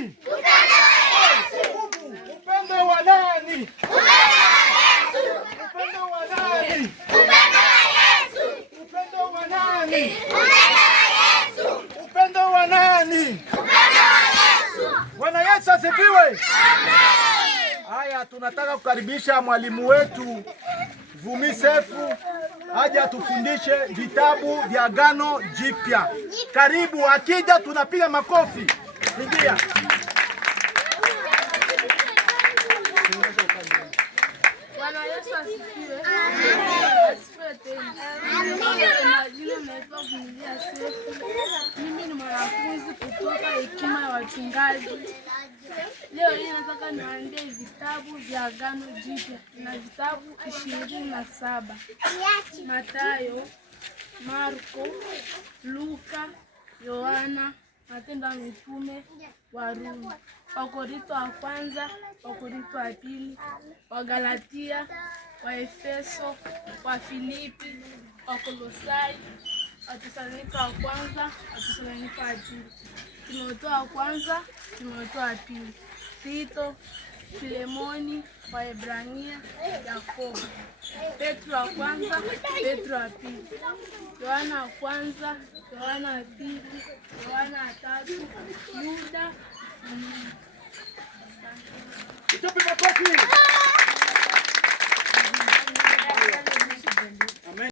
nani? Upendo wa nani? Upendo wa nani? Upendo wa nani? Upendo wa nani? Bwana Yesu asifiwe. Haya, tunataka kukaribisha mwalimu wetu Vumi Sefu aje atufundishe vitabu vya Agano Jipya. Karibu, akija tunapiga makofi. Ingia. Bwana Yesu asifiwe. Asifiwe tena. Naitwa Vumi Sefu. Mimi ni mwanafunzi kutoka Hekima ya Wachungaji. Leo hii nataka niwaambie vitabu vya Agano Jipya. Na vitabu 27. Mathayo, Marko, Luka, Yohana, Matendo ya Mitume, Warumi, Wakorintho wa kwanza, Wakorintho wa pili, Wagalatia, Waefeso, Wafilipi, Wakolosai, Wathesalonike wa kwanza, Wathesalonike wa pili, Timotheo wa kwanza, Timotheo wa pili, Tito, Filemoni, Waebrania, Yakobo, Petro wa kwanza, Petro wa pili, Yohana wa kwanza, Yohana wa pili, Yohana wa tatu, Yuda. Tupe makofi.